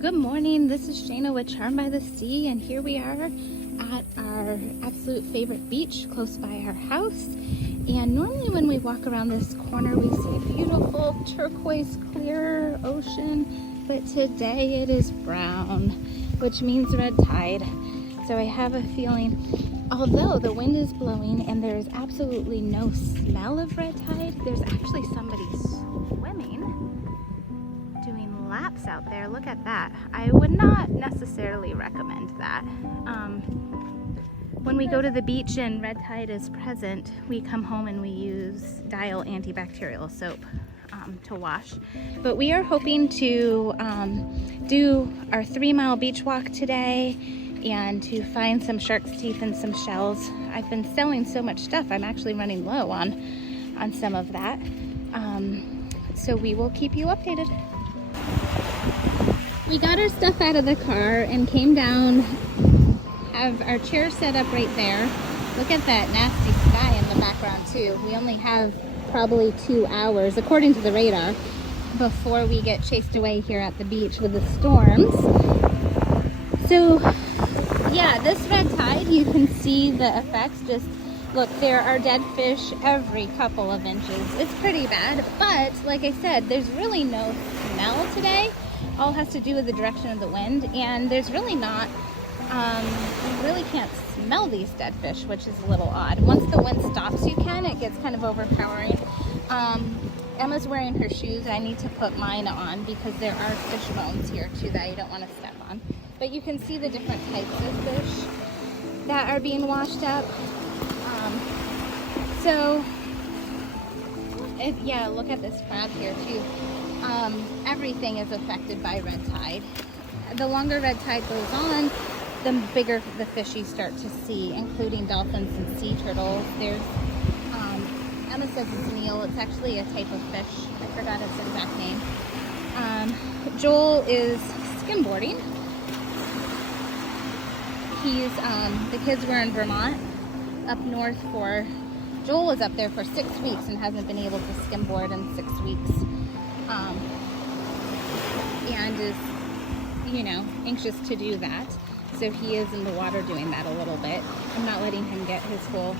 Good morning, this is Shayna with Charmed by the Sea, and here we are at our absolute favorite beach close by our house. And normally when we walk around this corner we see a beautiful turquoise clear ocean, but today it is brown, which means red tide. So I have a feeling, although the wind is blowing and there's absolutely no smell of red tide, there's actually somebody swimming, doing laps out there. Look at that. I would not necessarily recommend that. When we go to the beach and red tide is present, we come home and we use Dial antibacterial soap to wash. But we are hoping to do our 3-mile beach walk today and to find some shark's teeth and some shells. I've been selling so much stuff, I'm actually running low on some of that. So we will keep you updated. We got our stuff out of the car and came down, have our chair set up right there. Look at that nasty sky in the background too. We only have probably 2 hours, according to the radar, before we get chased away here at the beach with the storms. So yeah, this red tide, you can see the effects. Just look, there are dead fish every couple of inches. It's pretty bad, but like I said, there's really no smell today. All has to do with the direction of the wind, and there's really not, you really can't smell these dead fish, which is a little odd. Once the wind stops, you can. It gets kind of overpowering. Emma's wearing her shoes. I need to put mine on because there are fish bones here too that you don't want to step on. But you can see the different types of fish that are being washed up. Yeah, look at this crab here too. Everything is affected by red tide. The longer red tide goes on, the bigger the fish you start to see, including dolphins and sea turtles. There's, Emma says it's an eel. It's actually a type of fish. I forgot its exact name. Joel is skimboarding. The kids were in Vermont, up north Joel was up there for 6 weeks and hasn't been able to skimboard in 6 weeks. And is, anxious to do that. So he is in the water doing that a little bit. I'm not letting him get his whole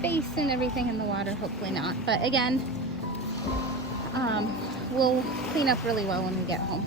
face and everything in the water, hopefully not. But again, we'll clean up really well when we get home.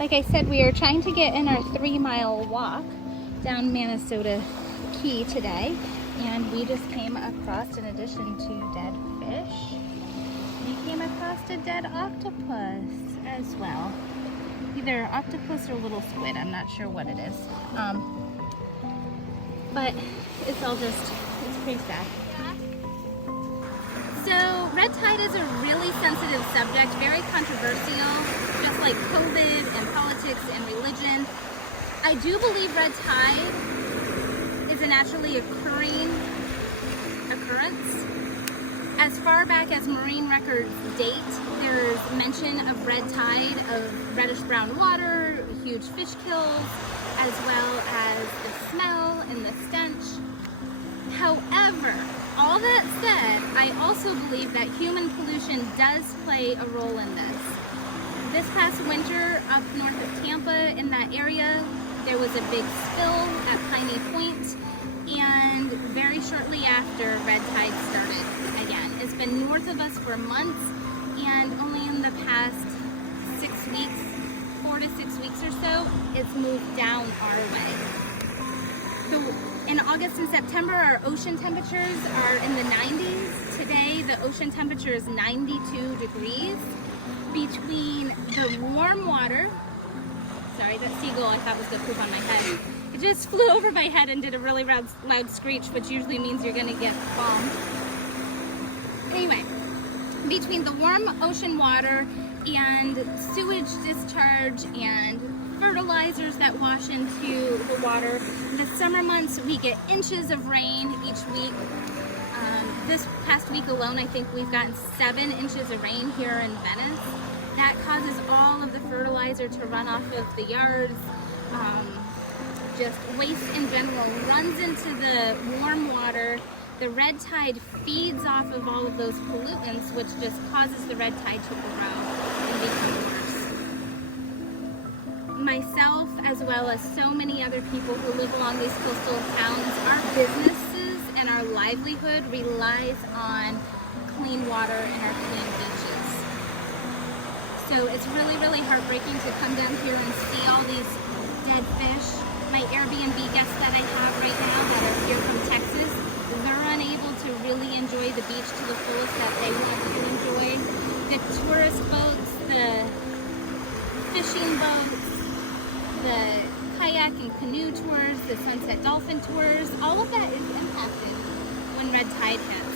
like I said, we are trying to get in our 3-mile walk down Manasota Key today, and we just came across, in addition to dead fish, we came across a dead octopus as well. Either octopus or little squid, I'm not sure what it is. But it's all just, it's pretty sad. So red tide is a really sensitive subject, very controversial, just like COVID and politics and religion. I do believe red tide is a naturally occurring occurrence. As far back as marine records date, there's mention of red tide, of reddish brown water, huge fish kills, as well as the smell and the stench. However, all that said, I also believe that human pollution does play a role in this. This past winter, up north of Tampa, in that area, there was a big spill at Piney Point, and very shortly after, red tide started again. It's been north of us for months, and only in the past 6 weeks, 4 to 6 weeks or so, it's moved down our way. So in August and September, our ocean temperatures are in the 90s. Today, the ocean temperature is 92 degrees. Between the warm water, sorry, that seagull I thought was gonna poop on my head. It just flew over my head and did a really loud screech, which usually means you're gonna get bombed. Anyway, between the warm ocean water and sewage discharge and fertilizers that wash into the water, the summer months we get inches of rain each week. This past week alone, I think we've gotten 7 inches of rain here in Venice. That causes all of the fertilizer to run off of the yards. Just waste in general runs into the warm water. The red tide feeds off of all of those pollutants, which just causes the red tide to grow and become worse. Myself, as well as so many other people who live along these coastal towns, our businesses and our livelihood relies on clean water and our clean beaches. So it's really, really heartbreaking to come down here and see all these dead fish. My Airbnb guests that I have right now that are here from Texas, they're unable to really enjoy the beach to the fullest that they want to enjoy. The tourist boats, the fishing boats, the kayak and canoe tours, the sunset dolphin tours, all of that is impacted when red tide hits.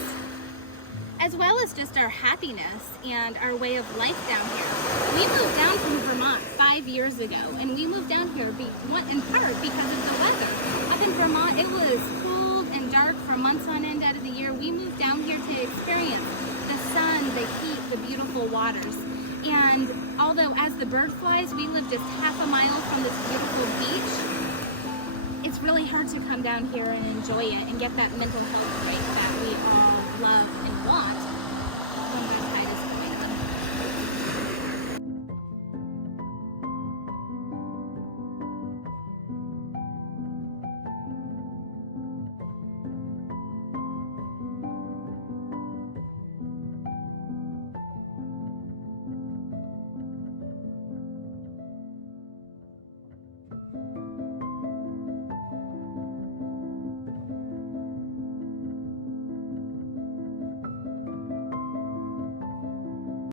As well as just our happiness and our way of life down here. We moved down from Vermont 5 years ago, and we moved down here in part because of the weather. Up in Vermont, it was cold and dark for months on end out of the year. We moved down here to experience the sun, the heat, the beautiful waters. And although as the bird flies, we live just half a mile from this beautiful beach, it's really hard to come down here and enjoy it and get that mental health break that we all love